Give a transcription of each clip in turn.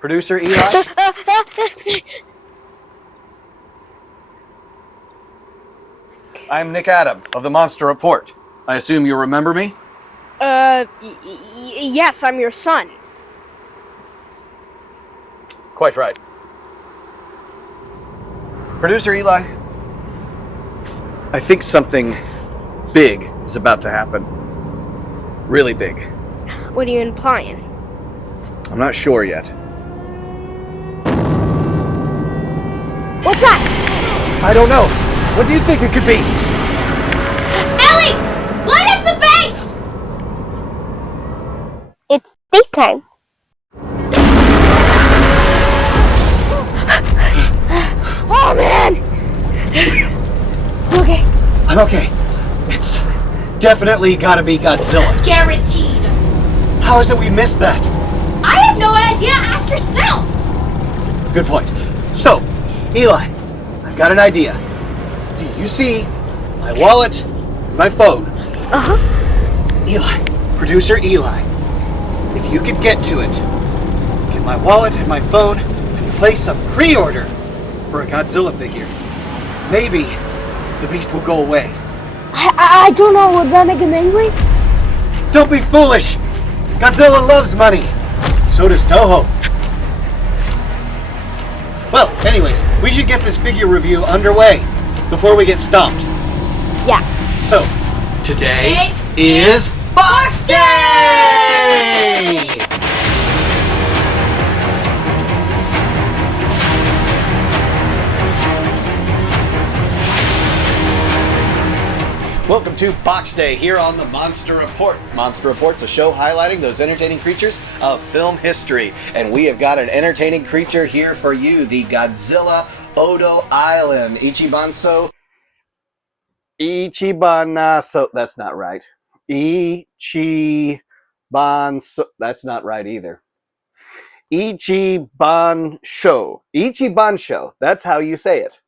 Producer Eli? I'm Nick Adam of the Monster Report. I assume you remember me? Yes, I'm your son. Quite right. Producer Eli, I think something big is about to happen. Really big. What are you implying? I'm not sure yet. What's that? I don't know. What do you think it could be? Ellie! Light up the base! It's daytime. Oh man! Okay. I'm okay. It's definitely gotta be Godzilla. Guaranteed. How is it we missed that? I have no idea. Ask yourself. Good point. So, Eli, I've got an idea. Do you see my wallet, my phone? Uh-huh. Eli, producer Eli, if you could get to it, get my wallet and my phone and place a pre-order for a Godzilla figure, maybe the beast will go away. I don't know. Would that make him angry? Don't be foolish! Godzilla loves money. So does Toho. Well, anyways, we should get this figure review underway before we get stomped. Yeah. So, today is Box Day! Welcome to Box Day here on the Monster Report. Monster Report's a show highlighting those entertaining creatures of film history. And we have got an entertaining creature here for you, the Godzilla Odo Island. Ichibansho. That's not right. Ichibansho. That's not right either. Ichibansho. That's how you say it.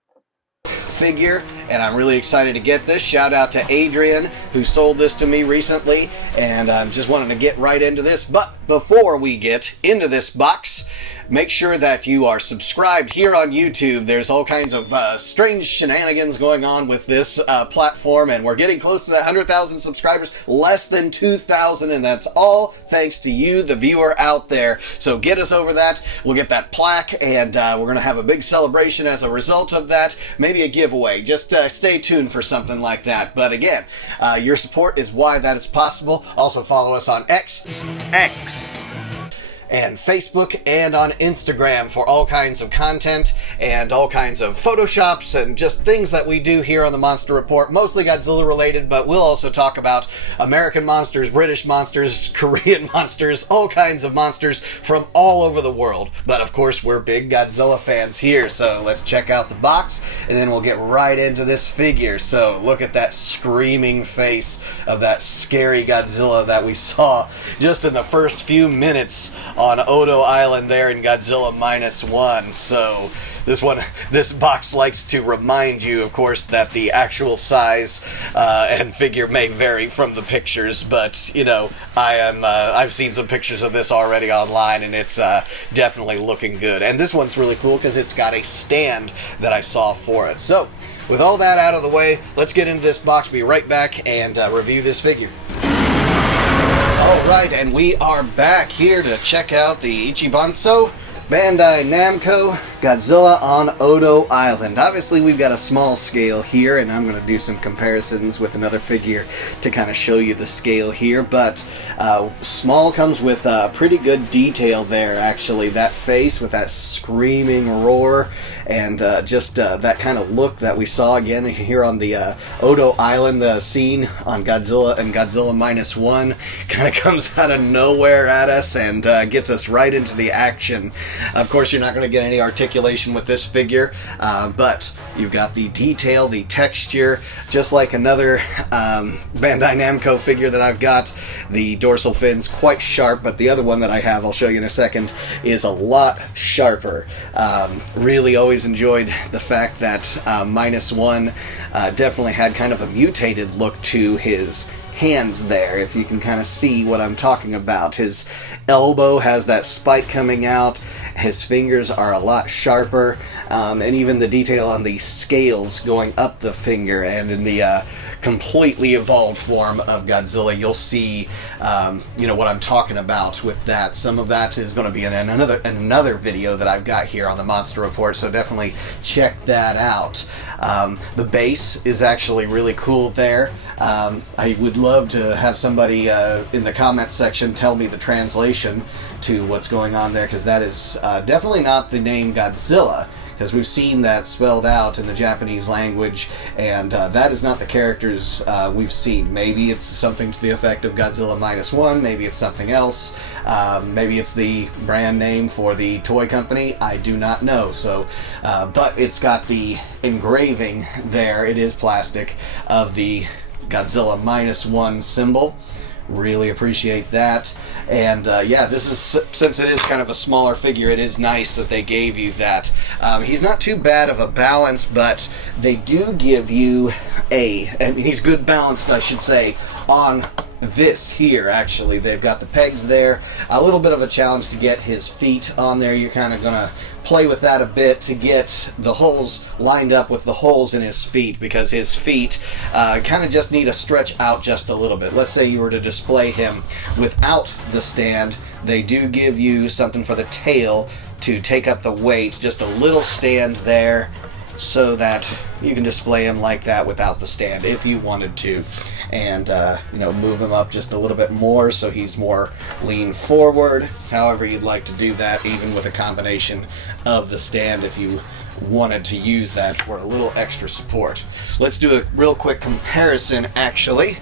Figure, and I'm really excited to get this. Shout out to Adrian, who sold this to me recently, and I'm just wanting to get right into this. But before we get into this box, make sure that you are subscribed here on YouTube. There's all kinds of strange shenanigans going on with this platform, and we're getting close to that 100,000 subscribers, less than 2,000, and that's all thanks to you, the viewer out there. So get us over that. We'll get that plaque, and we're going to have a big celebration as a result of that. Maybe a giveaway. Just stay tuned for something like that. But again, your support is why that is possible. Also follow us on X. And Facebook and on Instagram for all kinds of content and all kinds of photoshops and just things that we do here on the Monster Report, mostly Godzilla related, but we'll also talk about American monsters, British monsters, Korean monsters, all kinds of monsters from all over the world. But of course, we're big Godzilla fans here, so let's check out the box and then we'll get right into this figure. So look at that screaming face of that scary Godzilla that we saw just in the first few minutes on Odo Island there in Godzilla Minus One. So this box likes to remind you, of course, that the actual size and figure may vary from the pictures, but you know, I've seen some pictures of this already online, and it's definitely looking good. And this one's really cool because it's got a stand that I saw for it. So with all that out of the way, let's get into this box. Be right back and review this figure. Alright, and we are back here to check out the Ichibansho Bandai-namco Godzilla on Odo Island. Obviously, we've got a small scale here, and I'm going to do some comparisons with another figure to kind of show you the scale here, but small comes with pretty good detail there, actually. That face with that screaming roar and just that kind of look that we saw again here on the Odo Island, the scene on Godzilla and Godzilla Minus One kind of comes out of nowhere at us and gets us right into the action. Of course, you're not going to get any articulation with this figure, but you've got the detail, the texture, just like another Bandai Namco figure that I've got. The dorsal fin's quite sharp, but the other one that I have, I'll show you in a second, is a lot sharper. Really always enjoyed the fact that Minus One definitely had kind of a mutated look to his hands there, if you can kind of see what I'm talking about. His elbow has that spike coming out, His fingers are a lot sharper, and even the detail on the scales going up the finger, and in the completely evolved form of Godzilla, you'll see what I'm talking about with that. Some of that is going to be in another video that I've got here on the Monster Report, so definitely check that out. The base is actually really cool there. I would love to have somebody in the comment section tell me the translation to what's going on there, because that is definitely not the name Godzilla, because we've seen that spelled out in the Japanese language, and that is not the characters we've seen. Maybe it's something to the effect of Godzilla Minus One, maybe it's something else, maybe it's the brand name for the toy company, I do not know. So, but it's got the engraving there, it is plastic, of the Godzilla Minus One symbol. Really appreciate that. And yeah, this is, since it is kind of a smaller figure, it is nice that they gave you that. He's not too bad of a balance, but they do give you and he's good balanced, I should say, on this here. Actually, they've got the pegs there. A little bit of a challenge to get his feet on there. You're kind of gonna play with that a bit to get the holes lined up with the holes in his feet, because his feet kind of just need to stretch out just a little bit. Let's say you were to display him without the stand, they do give you something for the tail to take up the weight, just a little stand there, so that you can display him like that without the stand if you wanted to. And move him up just a little bit more so he's more lean forward, however you'd like to do that, even with a combination of the stand if you wanted to use that for a little extra support. Let's do a real quick comparison actually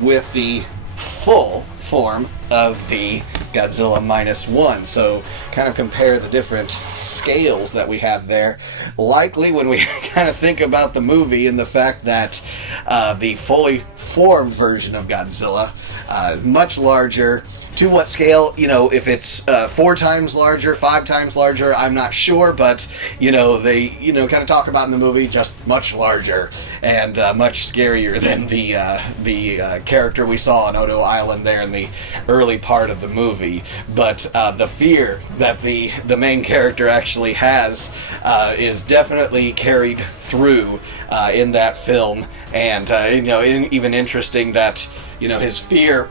with the full form of the Godzilla Minus One. So kind of compare the different scales that we have there. Likely when we kind of think about the movie and the fact that the fully formed version of Godzilla, much larger. To what scale, if it's 4 times larger, 5 times larger, I'm not sure, but, they, kind of talk about in the movie just much larger and much scarier than the character we saw on Odo Island there in the early part of the movie. But the fear that the main character actually has is definitely carried through in that film, and, even interesting that, his fear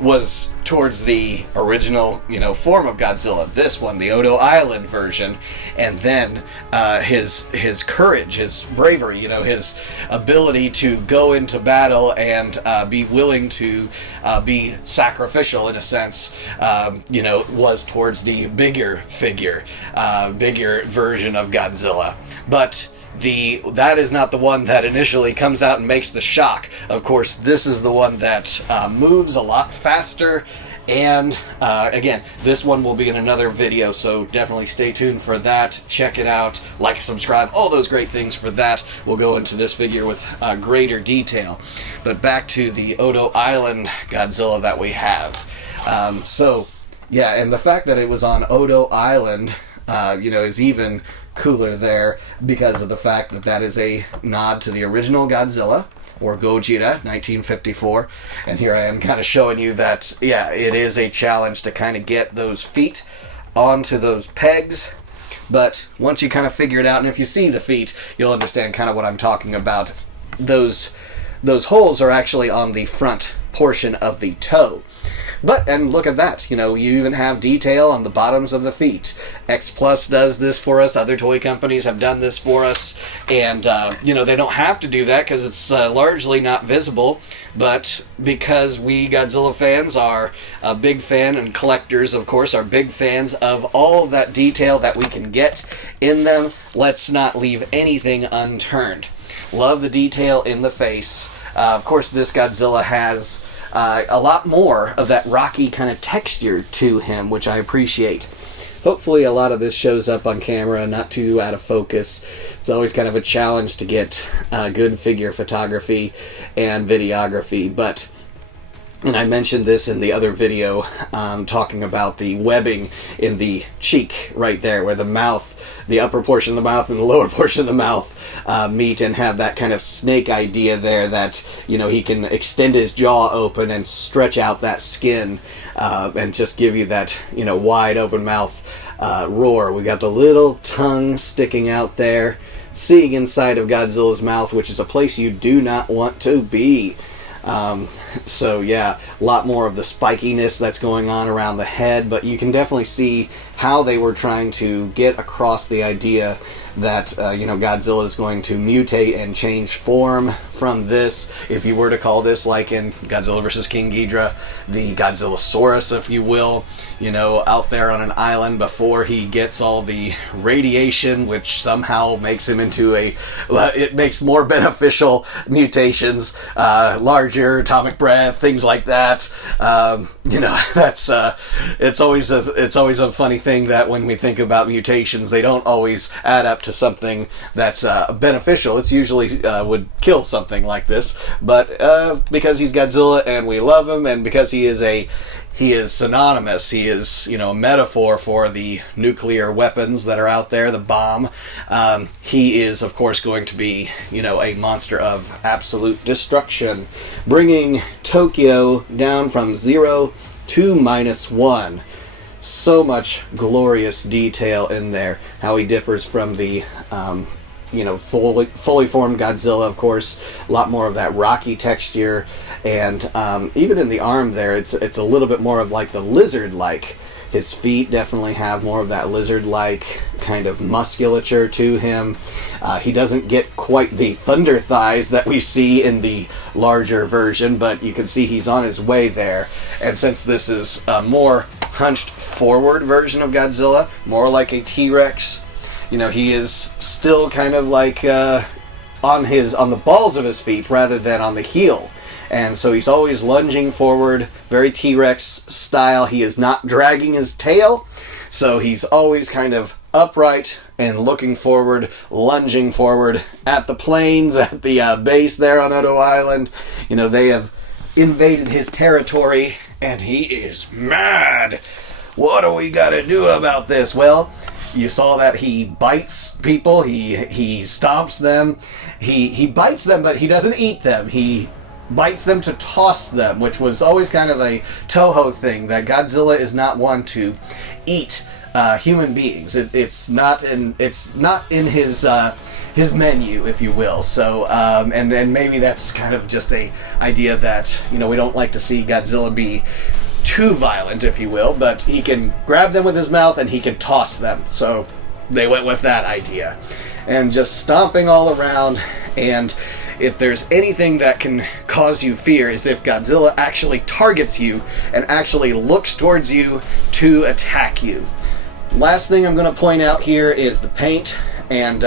was towards the original, form of Godzilla, this one, the Odo Island version, and then his courage, his bravery, his ability to go into battle and be willing to be sacrificial in a sense, was towards the bigger figure, bigger version of Godzilla. But that is not the one that initially comes out and makes the shock. Of course, this is the one that moves a lot faster, and again, this one will be in another video, so definitely stay tuned for that. Check it out, like, subscribe, all those great things for that. We'll go into this figure with greater detail. But back to the Odo Island Godzilla that we have. So, yeah, and the fact that it was on Odo Island, is even cooler there, because of the fact that that is a nod to the original Godzilla, or Gojira, 1954. And here I am kind of showing you that, yeah, it is a challenge to kind of get those feet onto those pegs. But once you kind of figure it out, and if you see the feet, you'll understand kind of what I'm talking about. Those holes are actually on the front portion of the toe. And look at that, you even have detail on the bottoms of the feet. X Plus does this for us, other toy companies have done this for us, and, they don't have to do that because it's largely not visible, but because we Godzilla fans are a big fan, and collectors, of course, are big fans of all of that detail that we can get in them, let's not leave anything unturned. Love the detail in the face. Of course, this Godzilla has a lot more of that rocky kind of texture to him, which I appreciate. Hopefully a lot of this shows up on camera, not too out of focus. It's always kind of a challenge to get good figure photography and videography, and I mentioned this in the other video, talking about the webbing in the cheek right there, where the mouth the upper portion of the mouth and the lower portion of the mouth meet and have that kind of snake idea there that, you know, he can extend his jaw open and stretch out that skin and just give you that, you know, wide open mouth roar. We got the little tongue sticking out there, seeing inside of Godzilla's mouth, which is a place you do not want to be. So yeah, a lot more of the spikiness that's going on around the head, but you can definitely see how they were trying to get across the idea that, you know, Godzilla is going to mutate and change form from this. If you were to call this, like in Godzilla vs. King Ghidorah, the Godzillasaurus, if you will, you know, out there on an island before he gets all the radiation, which somehow makes him into it makes more beneficial mutations, larger atomic breath, things like that. You know, that's it's always a funny thing that when we think about mutations, they don't always add up to something that's beneficial. It's usually would kill something like this, but because he's Godzilla and we love him, and because he is synonymous, he is, you know, a metaphor for the nuclear weapons that are out there, the bomb. He is, of course, going to be, you know, a monster of absolute destruction, bringing Tokyo down from 0 to -1. So much glorious detail in there. How he differs from the, you know, fully formed Godzilla, of course. A lot more of that rocky texture, and even in the arm there, it's a little bit more of like the lizard-like. His feet definitely have more of that lizard-like kind of musculature to him. He doesn't get quite the thunder thighs that we see in the larger version, but you can see he's on his way there. And since this is a more hunched forward version of Godzilla, more like a T-Rex, you know, he is still kind of like on the balls of his feet rather than on the heel. And so he's always lunging forward, very T-Rex style. He is not dragging his tail, so he's always kind of upright and looking forward, lunging forward at the planes, at the base there on Odo Island. You know, they have invaded his territory, and he is mad. What do we got to do about this? Well, you saw that he bites people, he stomps them, he bites them, but he doesn't eat them. He bites them to toss them, which was always kind of a Toho thing, that Godzilla is not one to eat human beings. It's not in his menu, if you will. So and maybe that's kind of just a idea that, you know, we don't like to see Godzilla be too violent, if you will, but he can grab them with his mouth and he can toss them. So they went with that idea, and just stomping all around. And if there's anything that can cause you fear, is if Godzilla actually targets you and actually looks towards you to attack you. Last thing I'm going to point out here is the paint, and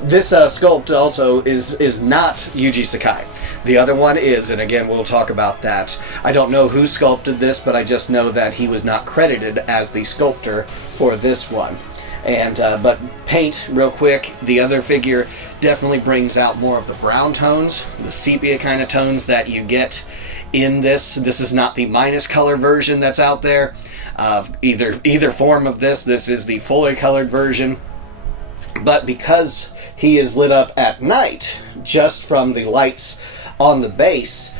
this sculpt also is not Yuji Sakai. The other one is, and again, we'll talk about that. I don't know who sculpted this, but I just know that he was not credited as the sculptor for this one. And but paint, real quick, the other figure definitely brings out more of the brown tones, the sepia kind of tones that you get in this. This is not the minus color version that's out there. Either form of this. This is the fully colored version. But because he is lit up at night, just from the lights on the base,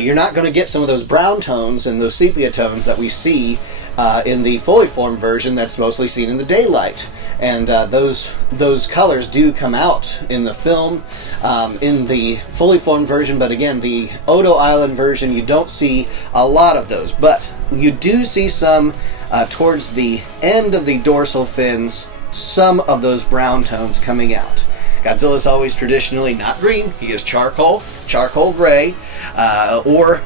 you're not going to get some of those brown tones and those sepia tones that we see in the fully formed version that's mostly seen in the daylight. And those colors do come out in the film, in the fully formed version, but again, the Odo Island version, you don't see a lot of those. But you do see some towards the end of the dorsal fins, some of those brown tones coming out. Godzilla's always traditionally not green. He is charcoal gray, or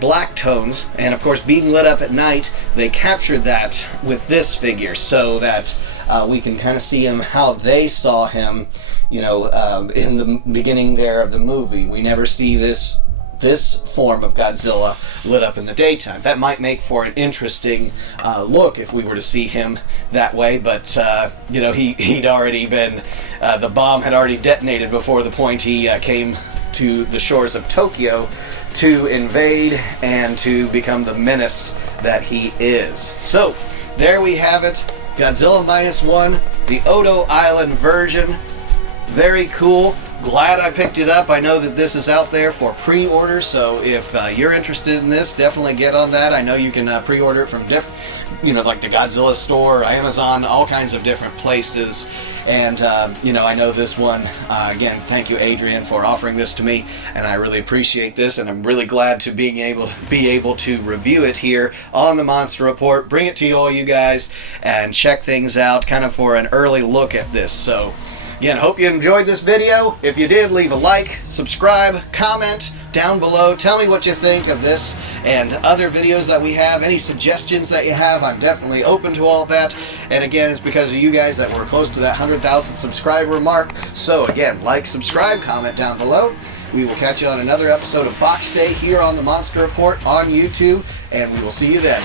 black tones, and of course being lit up at night, they captured that with this figure so that we can kind of see him how they saw him, you know, in the beginning there of the movie. We never see this form of Godzilla lit up in the daytime. That might make for an interesting look if we were to see him that way, but you know, he'd already been, the bomb had already detonated before the point he came to the shores of Tokyo to invade and to become the menace that he is. So there we have it, Godzilla Minus One, the Odo Island version. Very cool. Glad I picked it up. I know that this is out there for pre-order, so if you're interested in this, definitely get on that. I know you can pre-order it from like the Godzilla store, Amazon, all kinds of different places. And I know this one, again, thank you, Adrian, for offering this to me, and I really appreciate this, and I'm really glad to be able to review it here on the Monster Report, bring it to all you guys, and check things out, kind of for an early look at this. So again, hope you enjoyed this video. If you did, leave a like, subscribe, comment down below. Tell me what you think of this and other videos that we have. Any suggestions that you have, I'm definitely open to all that. And again, it's because of you guys that we're close to that 100,000 subscriber mark. So again, like, subscribe, comment down below. We will catch you on another episode of Box Day here on the Monster Report on YouTube, and we will see you then.